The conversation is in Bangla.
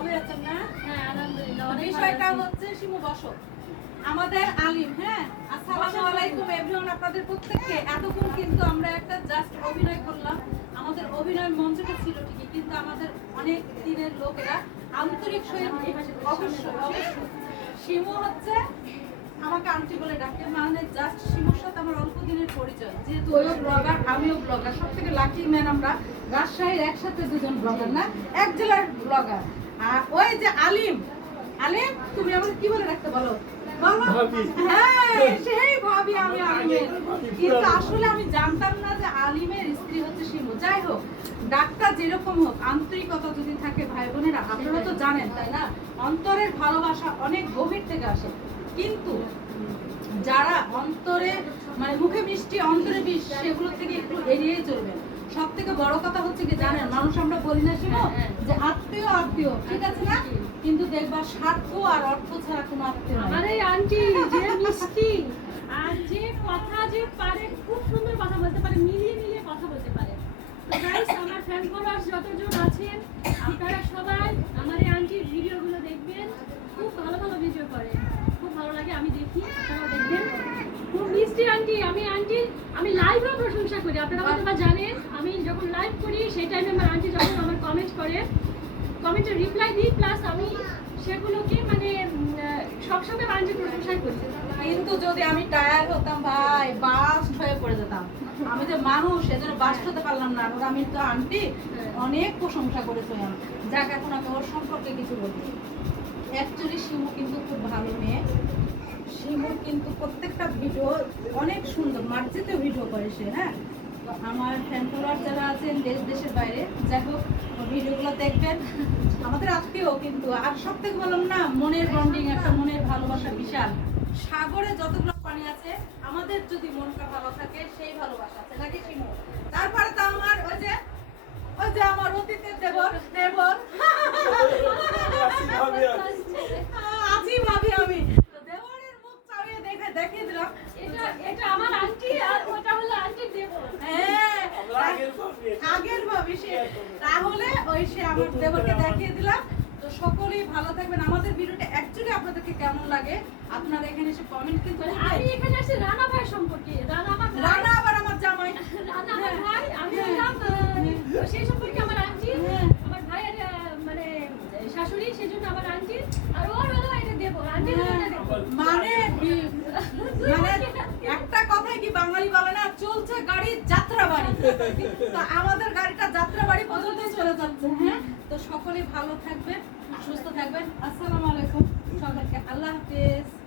ভালোই আছেন না? হ্যাঁ আলহামদুলিল্লাহ বিষয়টা হচ্ছে শিমু বসো। আমাদের আলিম হ্যাঁ? আসসালামু আলাইকুম এভরিওয়ান আপনাদের প্রত্যেককে এতক্ষণ কিন্তু আমরা একটা জাস্ট অভিনয় করলাম। আমাদের অভিনয় মঞ্চটা ছিল ঠিকই কিন্তু আমাদের অনেক দিনের লোকেরা আন্তরিক সহিত অবশ্যই অবশ্যই শিমু হচ্ছে আমাকে আন্টি বলে ডাকে মানে জাস্ট শিমুর সাথে আমার অল্প দিনের পরিচয়। যেহেতু ওইও ব্লগার আমিও ব্লগার সব থেকে লাকি ম্যান আমরা। রাজশাহীর একসাথে দুজন ব্লগার না? এক জেলার ব্লগার আর ওই যে আলিম আলিম তুমি আমাকে কি বলে রাখতে বলো? হ্যাঁ সেই ভাবি আমি আলিমের কিন্তু আসলে আমি জানতাম না যে আলিমের স্ত্রী হচ্ছে শিমু। যাই হোক ডাক্তার যেরকম হোক আন্তরিকতা যদি থাকে ভাই বোনেরা আপনারা তো জানেন তাই না? অন্তরের ভালোবাসা অনেক গভীর থেকে আসে। কিন্তু যারা অন্তরে মানে মুখে মিষ্টি অন্তরে বিষ সেগুলো থেকে একটু এড়িয়ে চলবেন। সব থেকে বড় কথা হচ্ছে কি জানেন মানুষ আমরা বলি না শিবো হ্যাঁ, যে আত্মীয় আত্মীয় ঠিক আছে না? কিন্তু দেখবা স্বার্থ আর অর্থ ছাড়া কোনো আত্মীয় আরে আন্টি যে মিষ্টি আর যে কথা যে পারে খুব আমি লাইভেও প্রশংসা করি। আপনারা হয়তো জানেন, আমি যখন লাইভ করি, সেই টাইমে আমার আন্টি যখন আমার কমেন্ট করে কমেন্টে রিপ্লাই দিই প্লাস আমি সেগুলোকে মানে সবসময় আন্টির প্রশংসাই করি। কিন্তু যদি আমি টায়ার হতাম ভাই বাস্ট হয়ে পড়ে যেতাম। আমি যে মানুষ সেজন্য বাস্ট হতে পারলাম না। আমি তো আন্টি অনেক প্রশংসা করেছি আমি। যাক, এখন আমি ওর সম্পর্কে কিছু বলি। অ্যাকচুয়ালি শিমু কিন্তু খুব ভালো মেয়ে। শিমুর কিন্তু প্রত্যেকটা ভিডিও অনেক সুন্দর, মার্জিত ভিডিও করে সে হ্যাঁ? আমার ফ্যান যারা আছেন দেশ, দেশের বাইরে, যাই হোক ভিডিওগুলো দেখবেন। আমাদের আত্মীয় কিন্তু, আর সব থেকে বললাম না, মনের বন্ডিং একটা মনের ভালোবাসা বিশাল। সাগরে যতগুলো পানি আছে, আমাদের যদি মনটা ভালো থাকে, সেই ভালোবাসা আছে। নাকি তারপরে তো আমার ওই যে ওই যে আমার অতীতের দেবর দেবর আছি ভাবি আমি তো দেবরের মুখ চালিয়ে দেখে দেখিয়ে দিলাম এটা এটা আমার আন্টি আর ওটা হলো আন্টি দেব হ্যাঁ তাহলে ওই সে আমার দেবরকে দেখিয়ে দিলাম। তো সকলেই ভালো থাকবেন। আমাদের ভিডিওটা অ্যাকচুয়ালি আপনাদেরকে কেমন লাগে আপনারা এখানে এসে কমেন্ট কিন্তু আমি এখানে আসছি রানা ভাই সম্পর্কে। রানা আমার রানা আবার আমার জামাই। রানা আমার ভাই আমি হ্যাঁ। সেই সম্পর্কে আমার আন্টি হ্যাঁ। আমার ভাইয়ের আহ, মানে শাশুড়ি সেই জন্য আমার আন্টি। আর ওর হলো এটা দেব আন্টি মানে মানে একটা কথাই কি বাঙালি বলে না চলছে গাড়ি যাত্রা বাড়ি তো আমাদের গাড়িটা যাত্রা বাড়ি পর্যন্ত চলে যাচ্ছে হ্যাঁ তো সকলেই ভালো থাকবেন সুস্থ থাকবেন। আসসালামু আলাইকুম সবাইকে। আল্লাহ হাফেজ।